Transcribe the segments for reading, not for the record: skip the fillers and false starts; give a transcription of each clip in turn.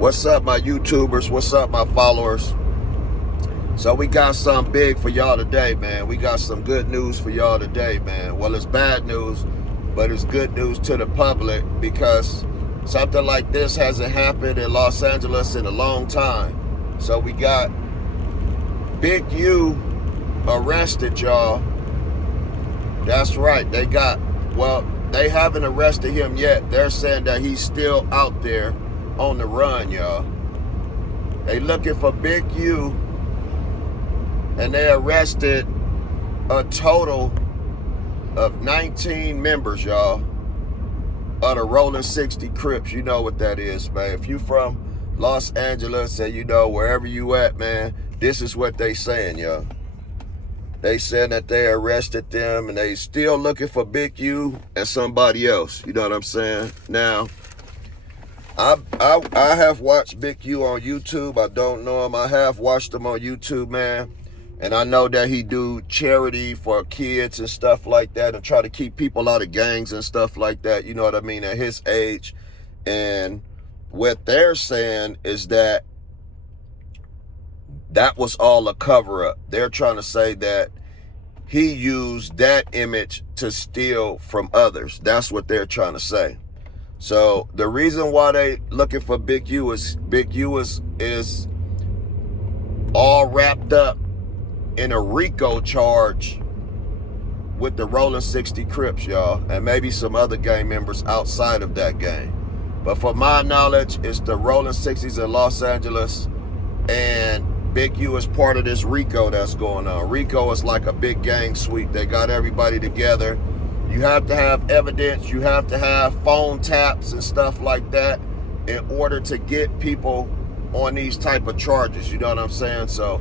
What's up, my YouTubers? What's up, my followers? So we got something big for y'all today, man. We got some good news for y'all today, man. Well, it's bad news, but it's good news to the public because something like this hasn't happened in Los Angeles in a long time. So we got Big U arrested, y'all. That's right. They haven't arrested him yet. They're saying that he's still out there on the run, y'all. They looking for Big U, and they arrested a total of 19 members, y'all, of the Rolling 60 Crips. You know what that is, man. If you from Los Angeles and you know wherever you at, man, this is what they saying, y'all. They said that they arrested them and they still looking for Big U and somebody else. You know what I'm saying? Now, I have watched Big U on YouTube. I don't know him. I have watched him on YouTube, man. And I know that he do charity for kids and stuff like that and try to keep people out of gangs and stuff like that. You know what I mean? At his age. And what they're saying is that was all a cover-up. They're trying to say that he used that image to steal from others. That's what they're trying to say. So the reason why they looking for Big U is all wrapped up in a RICO charge with the Rolling 60 Crips, y'all, and maybe some other gang members outside of that gang. But for my knowledge, it's the Rolling 60s in Los Angeles, and Big U is part of this RICO that's going on. RICO is like a big gang sweep. They got everybody together. You have to have evidence. You have to have phone taps and stuff like that in order to get people on these type of charges. You know what I'm saying? So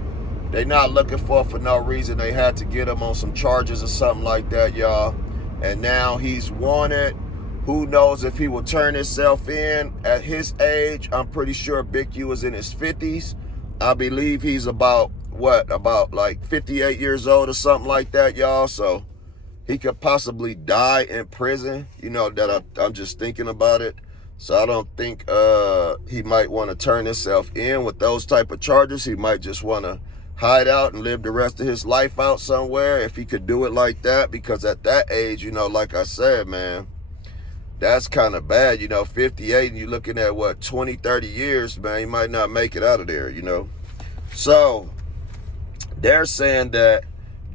they're not looking for no reason. They had to get him on some charges or something like that, y'all. And now he's wanted. Who knows if he will turn himself in at his age? I'm pretty sure Big U is in his 50s. I believe he's about like 58 years old or something like that, y'all. So he could possibly die in prison. You know, that I'm just thinking about it. So I don't think he might want to turn himself in with those type of charges. He might just want to hide out and live the rest of his life out somewhere if he could do it like that. Because at that age, you know, like I said, man, that's kind of bad. You know, 58 and you're looking at, 20, 30 years, man, you might not make it out of there, you know. So they're saying that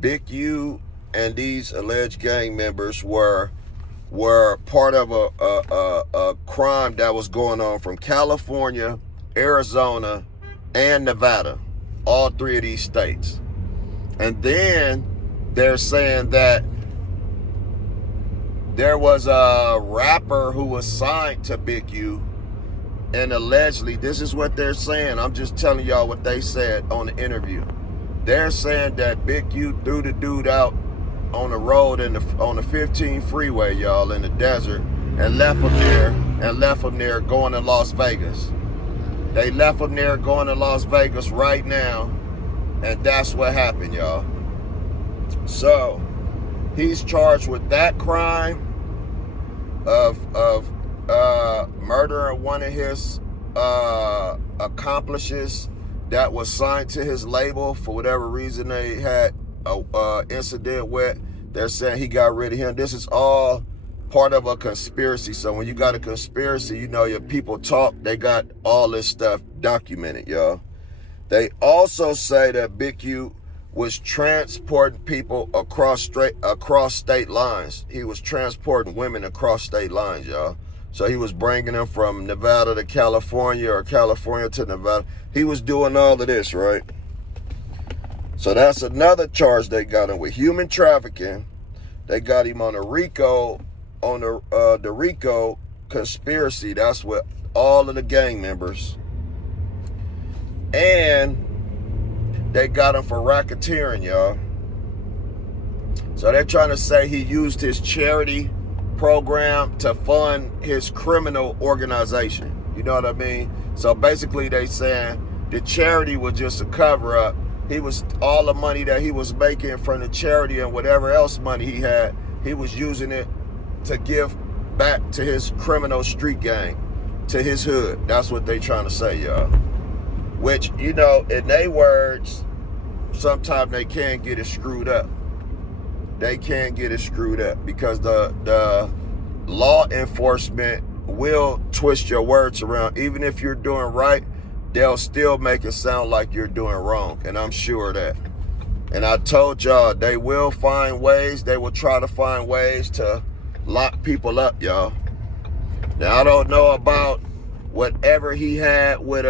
Big U and these alleged gang members were part of a crime that was going on from California, Arizona, and Nevada, all three of these states. And then they're saying that there was a rapper who was signed to Big U, and allegedly, this is what they're saying. I'm just telling y'all what they said on the interview. They're saying that Big U threw the dude out on the road on the 15 freeway, y'all, in the desert, and left him there going to Las Vegas. They left him there going to Las Vegas right now, and that's what happened, y'all. So he's charged with that crime of murdering one of his accomplices that was signed to his label for whatever reason they had a incident with. They're saying he got rid of him. This is all part of a conspiracy. So when you got a conspiracy, you know, your people talk. They got all this stuff documented, y'all. They also say that Big U was transporting people across state lines. He was transporting women across state lines, y'all. So he was bringing them from Nevada to California or California to Nevada. He was doing all of this, right? So that's another charge they got him with, human trafficking. They got him on a RICO, on the RICO conspiracy. That's with all of the gang members. And they got him for racketeering, y'all. So they're trying to say he used his charity program to fund his criminal organization. You know what I mean? So basically they saying the charity was just a cover up. He was, all the money that he was making from the charity and whatever else money he had, he was using it to give back to his criminal street gang. to his hood. That's what they trying to say, y'all. Which, you know, in their words, sometimes they can get it screwed up. They can get it screwed up because the law enforcement will twist your words around. Even if you're doing right, they'll still make it sound like you're doing wrong. And I'm sure of that. And I told y'all, they will find ways. They will try to find ways to lock people up, y'all. Now, I don't know about whatever he had with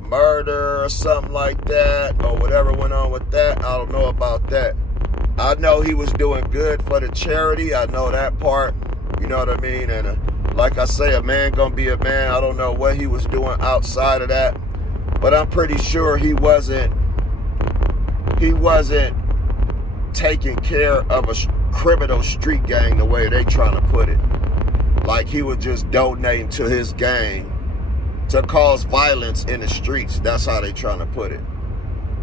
murder or something like that, or whatever went on with that. I don't know about that. I know he was doing good for the charity. I know that part. You know what I mean? And like I say, a man gonna be a man. I don't know what he was doing outside of that, but I'm pretty sure he wasn't taking care of a criminal street gang the way they trying to put it. Like he was just donating to his gang to cause violence in the streets. That's how they trying to put it.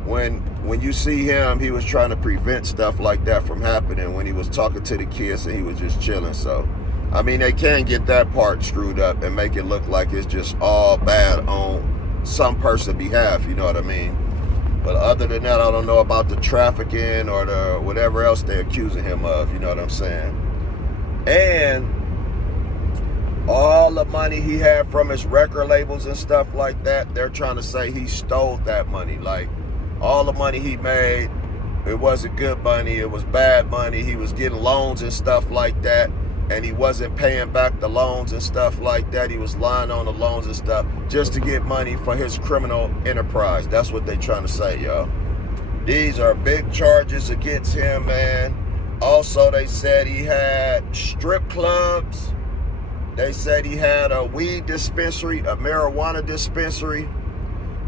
When you see him, he was trying to prevent stuff like that from happening when he was talking to the kids and he was just chilling. So, I mean, they can get that part screwed up and make it look like it's just all bad on some person's behalf, you know what I mean? But other than that, I don't know about the trafficking or the whatever else they're accusing him of, you know what I'm saying? And all the money he had from his record labels and stuff like that, they're trying to say he stole that money. Like, all the money he made, it wasn't good money, it was bad money. He was getting loans and stuff like that, and he wasn't paying back the loans and stuff like that. He was lying on the loans and stuff just to get money for his criminal enterprise. That's what they trying to say, y'all. These are big charges against him, man. Also, they said he had strip clubs. They said he had a weed dispensary, a marijuana dispensary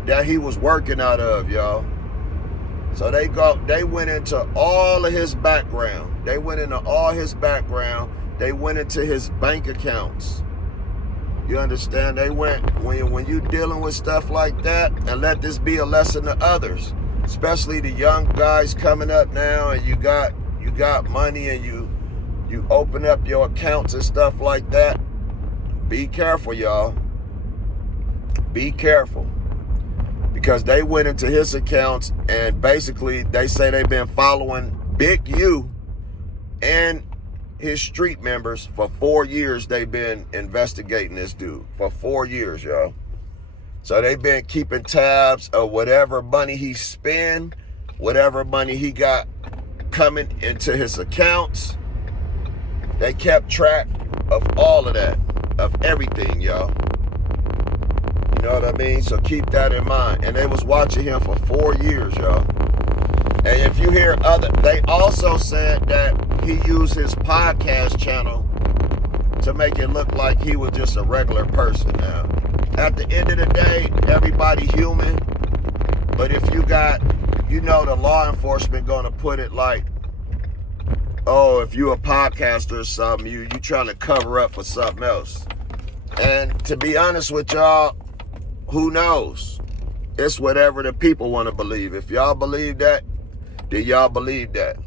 that he was working out of, y'all. So they went into all of his background. They went into all his background. They went into his bank accounts. You understand? They went, when you dealing with stuff like that, and let this be a lesson to others, especially the young guys coming up now, and you got money and you open up your accounts and stuff like that. Be careful, y'all. Be careful. Because they went into his accounts and basically they say they've been following Big U and his street members for 4 years. They've been investigating this dude for 4 years, y'all. So they've been keeping tabs of whatever money he spent, whatever money he got coming into his accounts. They kept track of all of that, of everything, y'all. You know what I mean? So keep that in mind. And they was watching him for 4 years, y'all. And if you hear they also said that he used his podcast channel to make it look like he was just a regular person. Now, at the end of the day, everybody human. But if you got, you know, the law enforcement gonna put it like, oh, if you a podcaster or something, you trying to cover up for something else. And to be honest with y'all, who knows? It's whatever the people want to believe. If y'all believe that, then y'all believe that.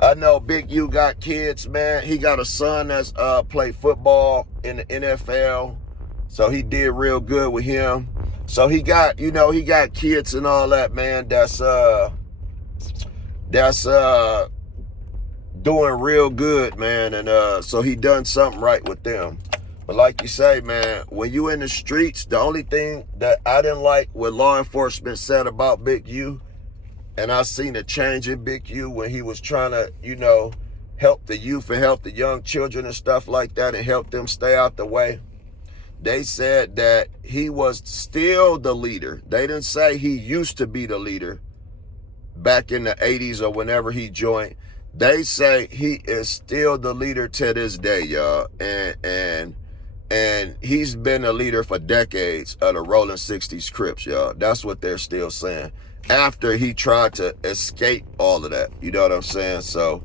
I know Big U got kids, man. He got a son that's played football in the NFL. So he did real good with him. So he got kids and all that, man. That's doing real good, man. And so he done something right with them. But like you say, man, when you in the streets, the only thing that I didn't like what law enforcement said about Big U, and I seen a change in Big U when he was trying to, you know, help the youth and help the young children and stuff like that and help them stay out the way. They said that he was still the leader. They didn't say he used to be the leader back in the 80s or whenever he joined. They say he is still the leader to this day, y'all. And he's been a leader for decades of the Rolling 60s Crips, y'all. That's what they're still saying. After he tried to escape all of that. You know what I'm saying? So,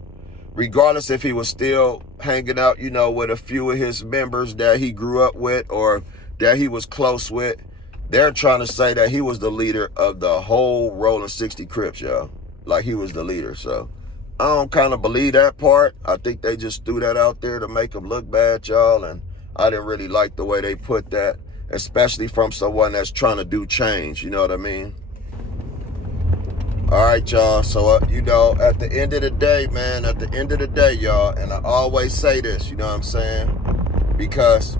regardless if he was still hanging out, you know, with a few of his members that he grew up with or that he was close with, they're trying to say that he was the leader of the whole Rolling 60 Crips, y'all. Like he was the leader. So, I don't kind of believe that part. I think they just threw that out there to make him look bad, y'all. And I didn't really like the way they put that, especially from someone that's trying to do change. You know what I mean? All right, y'all. So, you know, at the end of the day, man, at the end of the day, y'all, and I always say this, you know what I'm saying? Because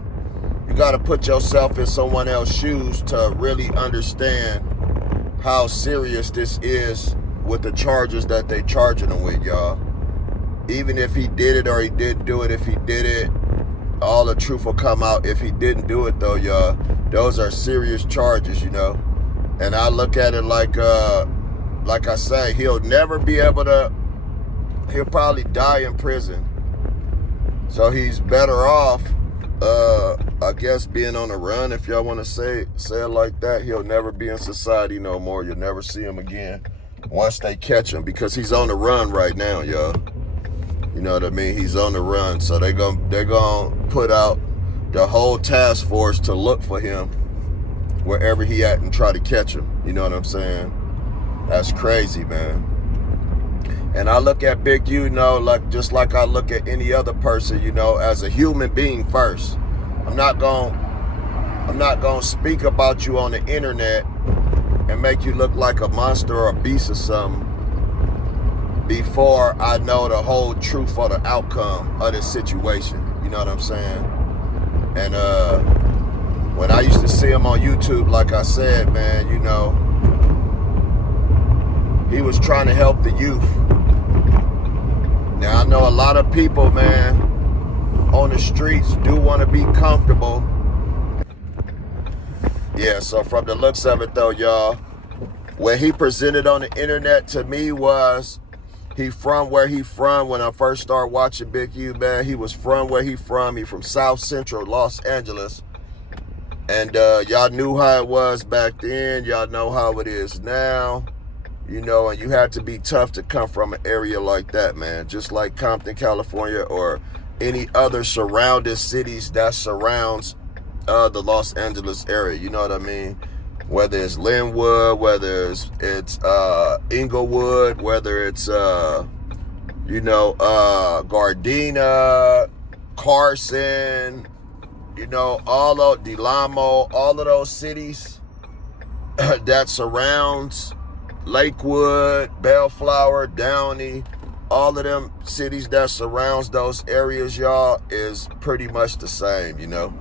you got to put yourself in someone else's shoes to really understand how serious this is with the charges that they charging him with, y'all. Even if he did it or he didn't do it, if he did it, all the truth will come out. If he didn't do it, though, y'all, those are serious charges, you know? And I look at it like I say, he'll never be able to, he'll probably die in prison. So he's better off, I guess, being on the run, if y'all want to say it like that. He'll never be in society no more. You'll never see him again once they catch him, because he's on the run right now, y'all. You know what I mean? He's on the run. So they're gonna put out the whole task force to look for him wherever he at and try to catch him. You know what I'm saying? That's crazy, man. And I look at Big U, you know, just like I look at any other person, you know, as a human being first. I'm not gonna speak about you on the internet and make you look like a monster or a beast or something before I know the whole truth or the outcome of this situation. You know what I'm saying? And when I used to see him on YouTube, like I said, man, you know, he was trying to help the youth. Now, I know a lot of people, man, on the streets do want to be comfortable. Yeah, so from the looks of it, though, y'all, what he presented on the internet to me was he from where he from. When I first started watching Big U, man, he was from where he from. He from South Central Los Angeles. And y'all knew how it was back then. Y'all know how it is now. You know, and you had to be tough to come from an area like that, man. Just like Compton, California, or any other surrounding cities that surrounds the Los Angeles area. You know what I mean? Whether it's Linwood, whether it's Inglewood, whether it's, you know, Gardena, Carson, you know, all of Delamo, all of those cities that surrounds Lakewood, Bellflower, Downey, all of them cities that surrounds those areas, y'all, is pretty much the same, you know.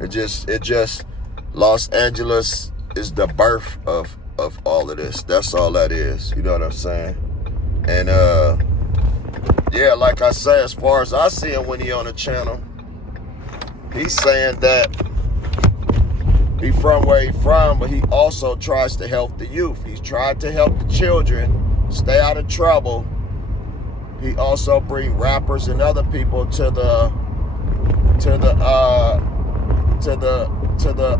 It just Los Angeles is the birth of all of this. That's all that is. You know what I'm saying? And yeah, like I say, as far as I see him when he on the channel, he's saying that he from where he from, but he also tries to help the youth. He's tried to help the children stay out of trouble. He also bring rappers and other people to the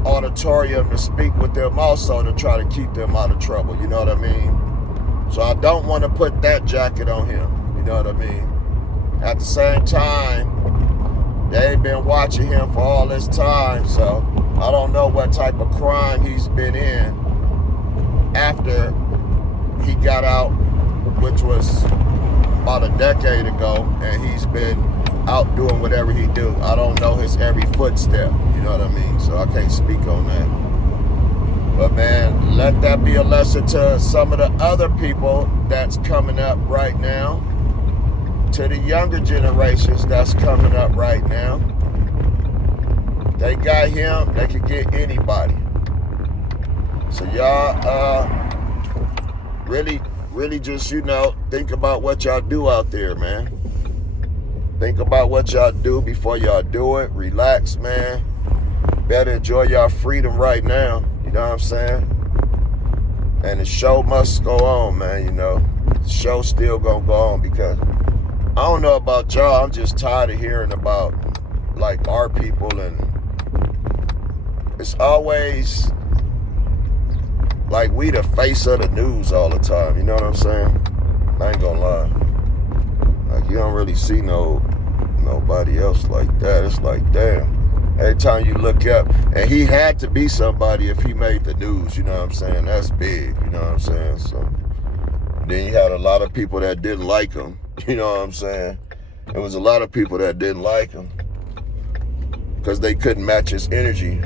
auditorium to speak with them also, to try to keep them out of trouble. You know what I mean? So I don't want to put that jacket on him. You know what I mean? At the same time, they ain't been watching him for all this time, so I don't know what type of crime he's been in after he got out, which was about a decade ago, and he's been out doing whatever he do. I don't know his every footstep, you know what I mean? So I can't speak on that. But man, let that be a lesson to some of the other people that's coming up right now, to the younger generations that's coming up right now. They got him, they could get anybody. So y'all really just, you know, think about what y'all do out there, man. Think about what y'all do before y'all do it. Relax, man. Better enjoy y'all freedom right now. You know what I'm saying? And the show must go on, man, you know. The show still gonna go on, because I don't know about y'all, I'm just tired of hearing about, like, our people, and it's always like we the face of the news all the time. You know what I'm saying? I ain't gonna lie. Like, you don't really see nobody else like that. It's like, damn. Every time you look up, and he had to be somebody if he made the news. You know what I'm saying? That's big. You know what I'm saying? So then you had a lot of people that didn't like him. You know what I'm saying? There was a lot of people that didn't like him because they couldn't match his energy.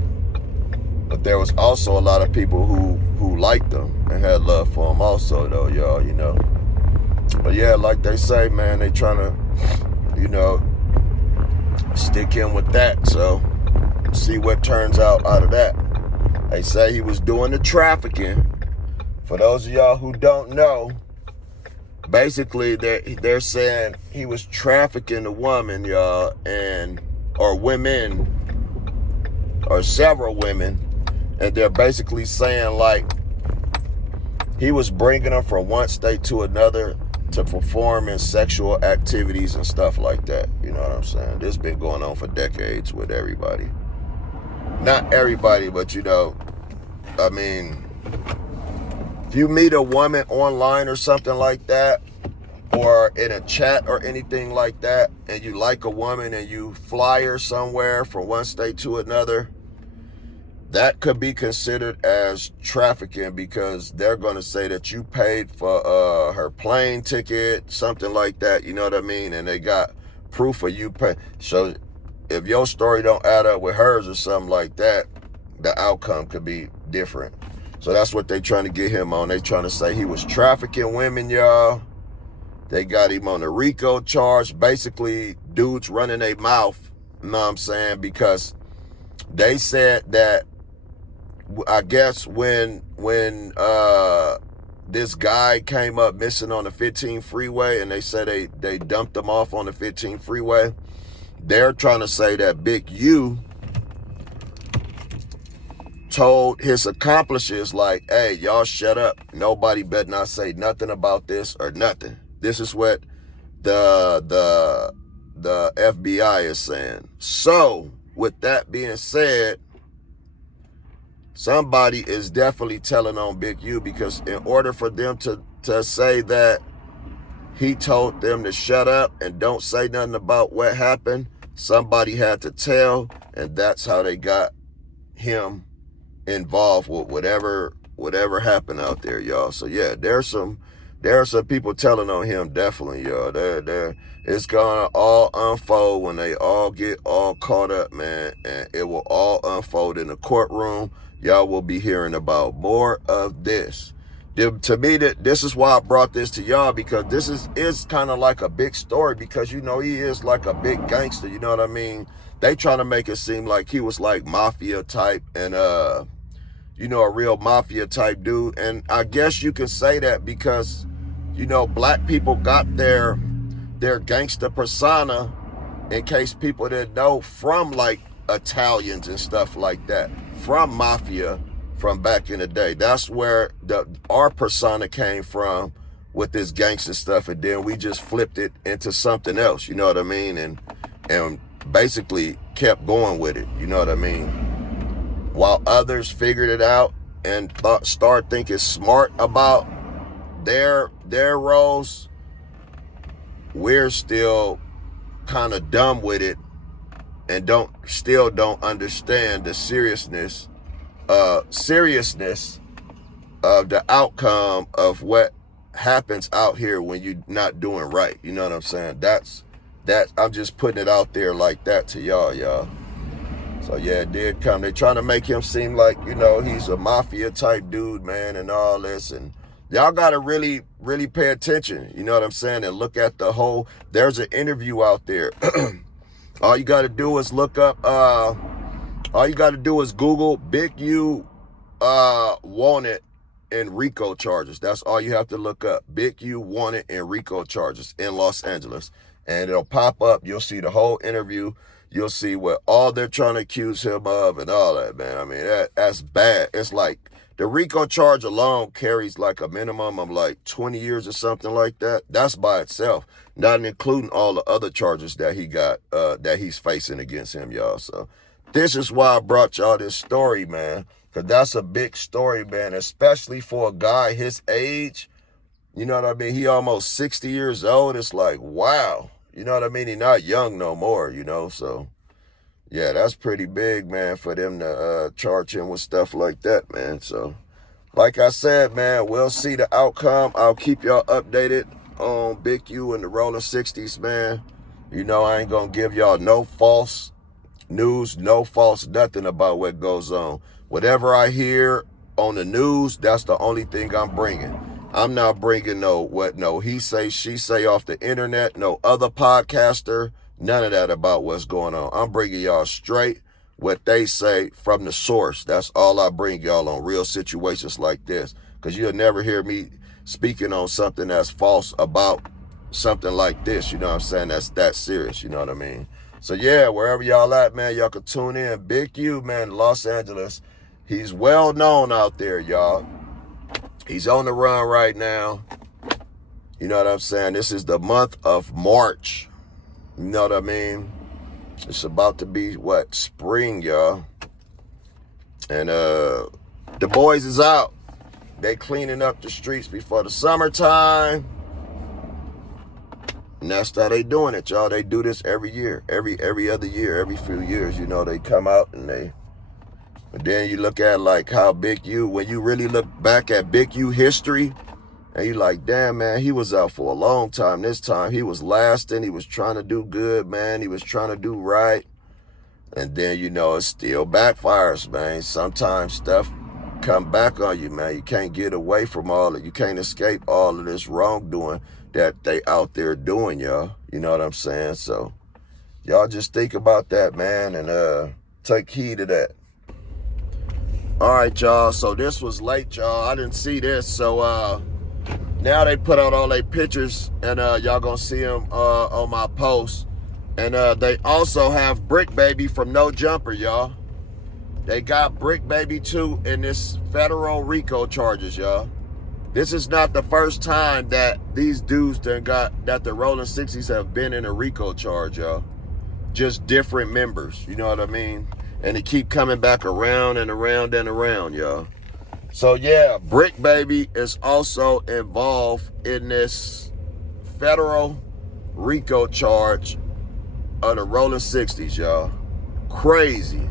But there was also a lot of people who liked him and had love for him also, though, y'all, you know. But yeah, like they say, man, they trying to, you know, stick him with that. So see what turns out of that. They say he was doing the trafficking. For those of y'all who don't know, basically they're saying he was trafficking a woman, y'all, or women, or several women, and they're basically saying like he was bringing them from one state to another to perform in sexual activities and stuff like that. You know what I'm saying? This has been going on for decades with everybody. Not everybody, but you know, I mean, if you meet a woman online or something like that, or in a chat or anything like that, and you like a woman and you fly her somewhere from one state to another, that could be considered as trafficking because they're going to say that you paid for her plane ticket, something like that, you know what I mean? And they got proof of you pay. So if your story don't add up with hers or something like that, the outcome could be different. So that's what they trying to get him on. They trying to say he was trafficking women, y'all. They got him on the RICO charge. Basically, dudes running their mouth, you know what I'm saying? Because they said that, I guess when this guy came up missing on the 15 freeway and they said they dumped him off on the 15 freeway, they're trying to say that Big U told his accomplices like, hey, y'all shut up. Nobody better not say nothing about this or nothing. This is what the FBI is saying. So with that being said, somebody is definitely telling on Big U, because in order for them to say that he told them to shut up and don't say nothing about what happened, somebody had to tell, and that's how they got him involved with whatever happened out there, y'all. So yeah, there are some people telling on him, definitely, y'all. It's gonna all unfold when they all get all caught up, man, and it will all unfold in the courtroom. Y'all will be hearing about more of this. To me, this is why I brought this to y'all, because this is kind of like a big story, because you know he is like a big gangster, you know what I mean? They trying to make it seem like he was like mafia type and you know, a real mafia type dude. And I guess you can say that because, you know, black people got their gangster persona, in case people didn't know, from like Italians and stuff like that, from mafia from back in the day. That's where our persona came from with this gangster stuff, and then we just flipped it into something else, you know what I mean? And basically kept going with it, you know what I mean? While others figured it out and start thinking smart about their roles, we're still kind of dumb with it and still don't understand the seriousness of the outcome of what happens out here when you're not doing right. You know what I'm saying? I'm just putting it out there like that to y'all. So yeah, it did come. They're trying to make him seem like, you know, he's a mafia type dude, man, and all this. And y'all got to really, really pay attention. You know what I'm saying? And look at the whole, there's an interview out there. All you got to do is look up, all you got to do is Google Big U wanted in RICO charges. That's all you have to look up. Big U wanted in RICO charges in Los Angeles. And it'll pop up. You'll see the whole interview. You'll see what all they're trying to accuse him of and all that, man. I mean, that's bad. It's like the RICO charge alone carries like a minimum of like 20 years or something like that. That's by itself, not including all the other charges that he got, that he's facing against him, y'all. So this is why I brought y'all this story, man, because that's a big story, man, especially for a guy his age. You know what I mean? He almost 60 years old. It's like, wow. You know what I mean? He's not young no more, you know? So, yeah, that's pretty big, man, for them to charge him with stuff like that, man. So, like I said, man, we'll see the outcome. I'll keep y'all updated on Big U and the Rolling 60s, man. You know, I ain't gonna give y'all no false news, no false nothing about what goes on. Whatever I hear on the news, that's the only thing I'm bringing. I'm not bringing no he say, she say off the internet, no other podcaster, none of that about what's going on. I'm bringing y'all straight what they say from the source. That's all I bring y'all on real situations like this, because you'll never hear me speaking on something that's false about something like this. You know what I'm saying? That's that serious. You know what I mean? So yeah, wherever y'all at, man, y'all can tune in. Big U, man, Los Angeles. He's well known out there, y'all. He's on the run right now. You know what I'm saying? This is the month of March. You know what I mean? It's about to be, what, spring, y'all. And the boys is out. They cleaning up the streets before the summertime. And that's how they doing it, y'all. They do this every year, every other year, every few years. You know, they come out and but then you look at like how Big U, when you really look back at Big U history, and you like, damn, man, he was out for a long time. This time he was lasting. He was trying to do good, man. He was trying to do right. And then, you know, it still backfires, man. Sometimes stuff come back on you, man. You can't get away from all it. You can't escape all of this wrongdoing that they out there doing, y'all. You know what I'm saying? So y'all just think about that, man, and take heed of that. All right, y'all. So this was late, y'all. I didn't see this. So now they put out all their pictures, and y'all gonna see them on my post. And they also have Brick Baby from No Jumper, y'all. They got Brick Baby too in this federal RICO charges, y'all. This is not the first time that these dudes that the Rolling 60s have been in a RICO charge, y'all. Just different members, you know what I mean? And they keep coming back around and around and around, y'all. So yeah, Brick Baby is also involved in this federal RICO charge of the Rolling 60s, y'all. Crazy.